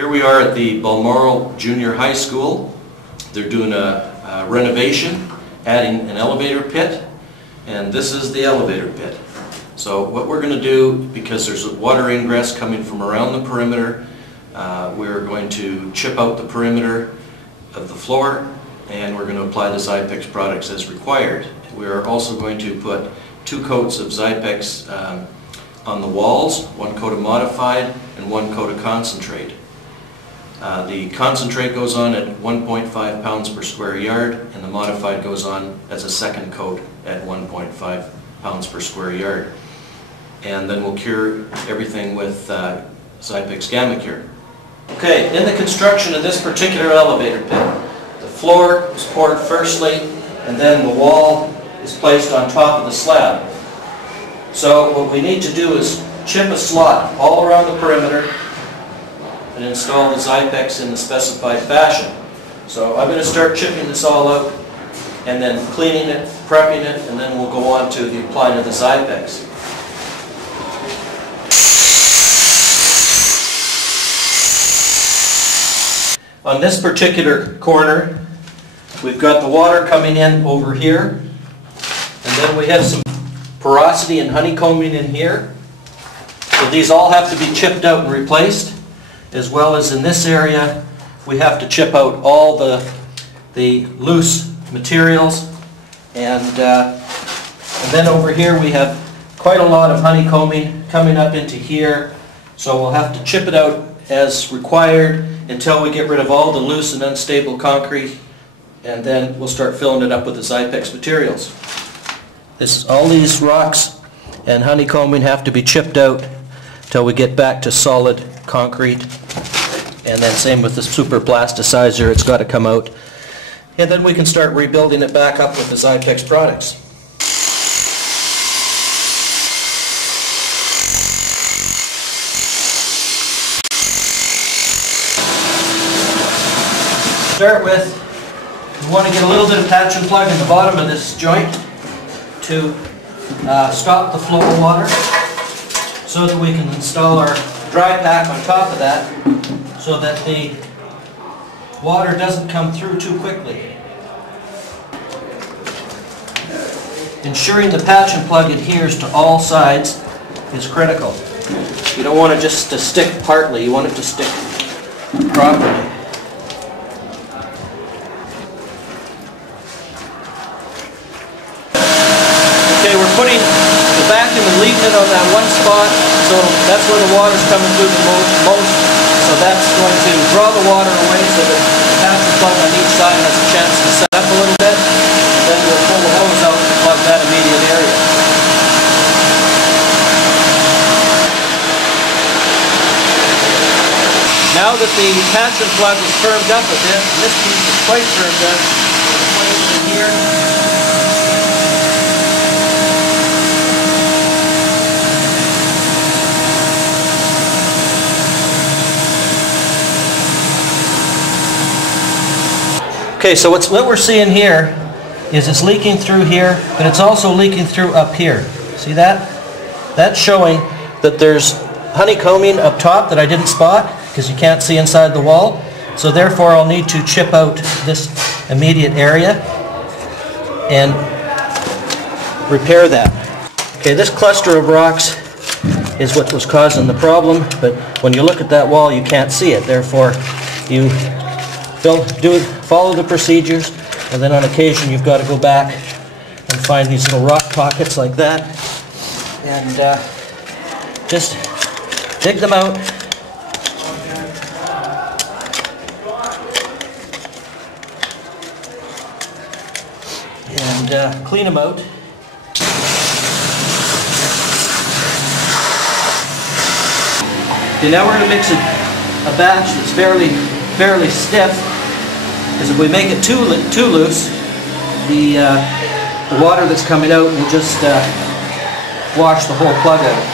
Here we are at the Balmoral Junior High School. They're doing a renovation, adding an elevator pit, and this is the elevator pit. So what we're going to do, because there's a water ingress coming from around the perimeter, we're going to chip out the perimeter of the floor, and we're going to apply the Xypex products as required. We are also going to put 2 coats of Xypex on the walls, 1 coat of modified and 1 coat of concentrate. The concentrate goes on at 1.5 pounds per square yard, and the modified goes on as a second coat at 1.5 pounds per square yard. And then we'll cure everything with Xypex Gamma Cure. Okay, in the construction of this particular elevator pit, the floor is poured firstly, and then the wall is placed on top of the slab. So what we need to do is chip a slot all around the perimeter and install the Xypex in the specified fashion. So I'm going to start chipping this all out and then cleaning it, prepping it, and then we'll go on to the applying of the Xypex. On this particular corner, we've got the water coming in over here, and then we have some porosity and honeycombing in here. So these all have to be chipped out and replaced, as well as in this area we have to chip out all the loose materials, and then over here we have quite a lot of honeycombing coming up into here, so we'll have to chip it out as required until we get rid of all the loose and unstable concrete, and then we'll start filling it up with the Xypex materials. All these rocks and honeycombing have to be chipped out till we get back to solid concrete, and then same with the super plasticizer, it's got to come out, and then we can start rebuilding it back up with the Xypex products. Start with, we want to get a little bit of patch and plug in the bottom of this joint to stop the flow of water, so that we can install our dry pack on top of that, so that the water doesn't come through too quickly. Ensuring the patch and plug adheres to all sides is critical. You don't want it just to stick partly, you want it to stick properly. Okay, we're putting the vacuum and leaking it on that one spot, so that's where the water's coming through the most, so that's going to draw the water away so that the patch and plug on each side has a chance to set up a little bit, and then we'll pull the hose out and plug that immediate area. Now that the patch and plug is firmed up a bit, and this piece is quite firmed up, we'll place it in here. Okay, so what we're seeing here is it's leaking through here, but it's also leaking through up here. See that? That's showing that there's honeycombing up top that I didn't spot because you can't see inside the wall. So therefore I'll need to chip out this immediate area and repair that. Okay, this cluster of rocks is what was causing the problem, but when you look at that wall you can't see it. Therefore you follow the procedures, and then on occasion you've got to go back and find these little rock pockets like that, and just dig them out. And clean them out. Okay, now we're going to mix a batch that's fairly stiff, because if we make it too loose, the water that's coming out will just wash the whole plug out.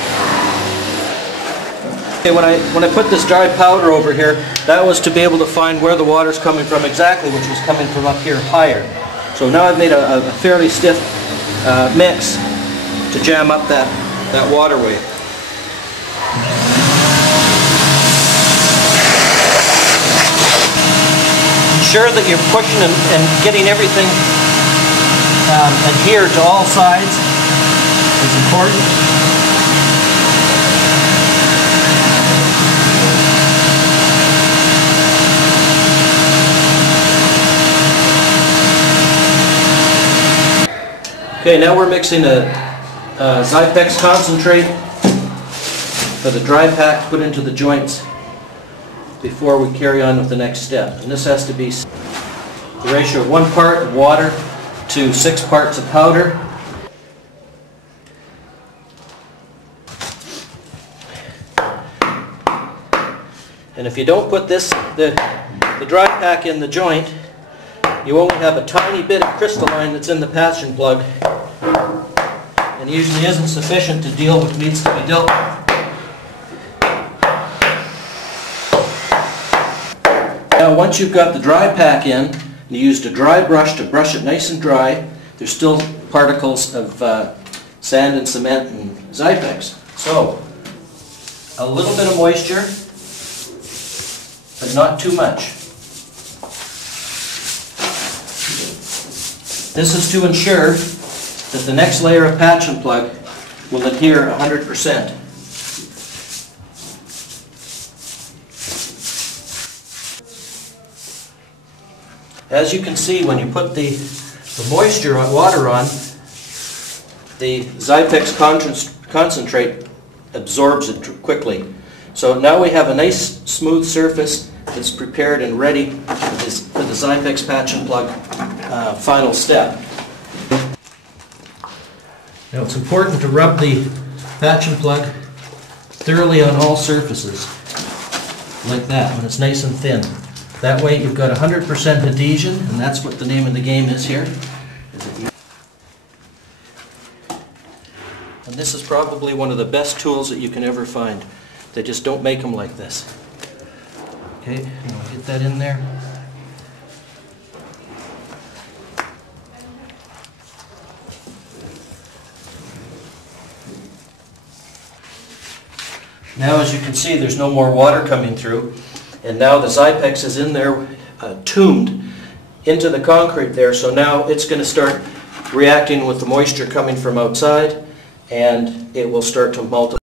Okay, when I put this dry powder over here, that was to be able to find where the water's coming from exactly, which was coming from up here higher. So now I've made a fairly stiff mix to jam up that waterway. ensure that you're pushing and getting everything adhered to all sides. It's important. Okay, now we're mixing a Xypex concentrate for the dry pack to put into the joints before we carry on with the next step. And this has to be the ratio of 1 part of water to 6 parts of powder. And if you don't put the dry pack in the joint, you only have a tiny bit of crystalline that's in the passion plug, and usually isn't sufficient to deal with what needs to be dealt with. Now once you've got the dry pack in, you used a dry brush to brush it nice and dry. There's still particles of sand and cement and Xypex. So a little bit of moisture, but not too much. This is to ensure that the next layer of patch and plug will adhere 100%. As you can see, when you put the moisture on water on, the Xypex concentrate absorbs it quickly. So now we have a nice smooth surface that's prepared and ready for the Xypex patch and plug final step. Now it's important to rub the patch and plug thoroughly on all surfaces, like that, when it's nice and thin. That way you've got 100% adhesion, and that's what the name of the game is here. And this is probably one of the best tools that you can ever find. They just don't make them like this. Okay, get that in there. Now as you can see, there's no more water coming through, and now the Xypex is in there tuned into the concrete there, so now it's going to start reacting with the moisture coming from outside, and it will start to multiply.